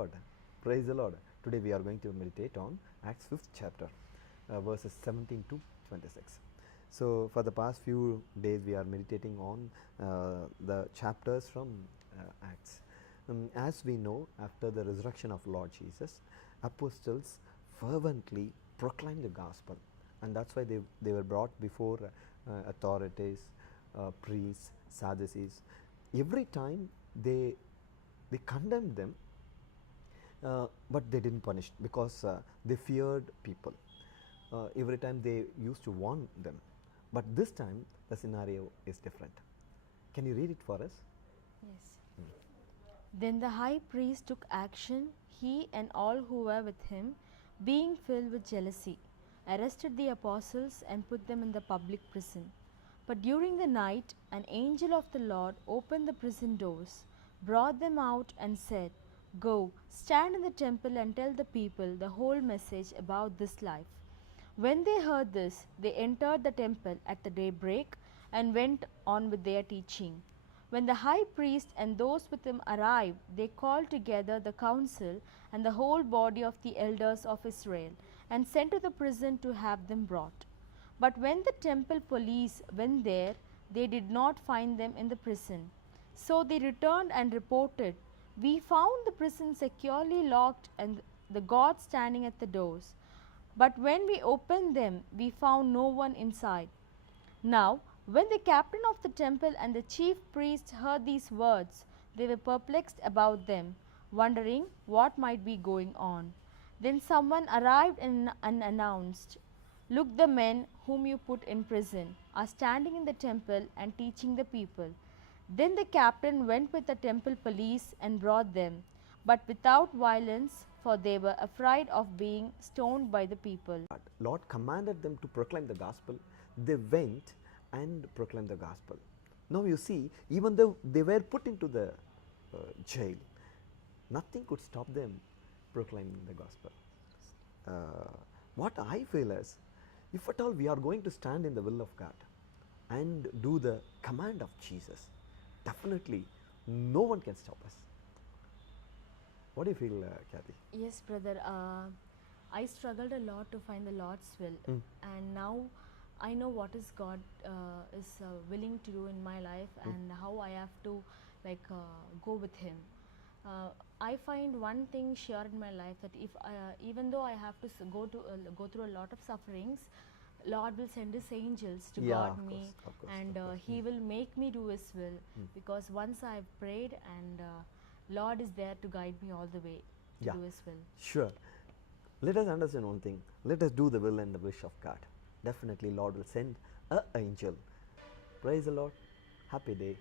Lord. Praise the Lord. Today we are going to meditate on Acts 5th chapter, verses 17 to 26. So, for the past few days we are meditating on the chapters from Acts. As we know, after the resurrection of Lord Jesus, apostles fervently proclaimed the gospel, and that's why they were brought before authorities, priests, Sadducees. Every time they condemned them, but they didn't punish because they feared people. Every time they used to warn them, but this time the scenario is different. Can you read it for us? Yes. Then the high priest took action, he and all who were with him, being filled with jealousy, arrested the apostles and put them in the public prison. But during the night, an angel of the Lord opened the prison doors, brought them out, and said, "Go, stand in the temple and tell the people the whole message about this life." When they heard this, they entered the temple at the daybreak and went on with their teaching. When the high priest and those with him arrived, they called together the council and the whole body of the elders of Israel, and sent to the prison to have them brought. But when the temple police went there, they did not find them in the prison. So they returned and reported, "We found the prison securely locked and the guards standing at the doors. But when we opened them, we found no one inside." Now, when the captain of the temple and the chief priests heard these words, they were perplexed about them, wondering what might be going on. Then someone arrived and announced, "Look, the men whom you put in prison are standing in the temple and teaching the people." Then the captain went with the temple police and brought them, but without violence, for they were afraid of being stoned by the people. Lord commanded them to proclaim the gospel. They went and proclaimed the gospel. Now you see, even though they were put into the jail, nothing could stop them proclaiming the gospel. What I feel is, if at all we are going to stand in the will of God and do the command of Jesus, definitely no one can stop us. What do you feel, Kathy? Yes, brother. I struggled a lot to find the Lord's will, and now I know what is God is willing to do in my life, and how I have to go with Him. I find one thing sure in my life, that if even though I have to go through a lot of sufferings, Lord will send His angels to Yeah, guard of me, course, of course, and of course. He will make me do His will, because once I have prayed, and Lord is there to guide me all the way to Yeah. do His will. Sure. Let us understand one thing. Let us do the will and the wish of God. Definitely Lord will send an angel. Praise the Lord. Happy day.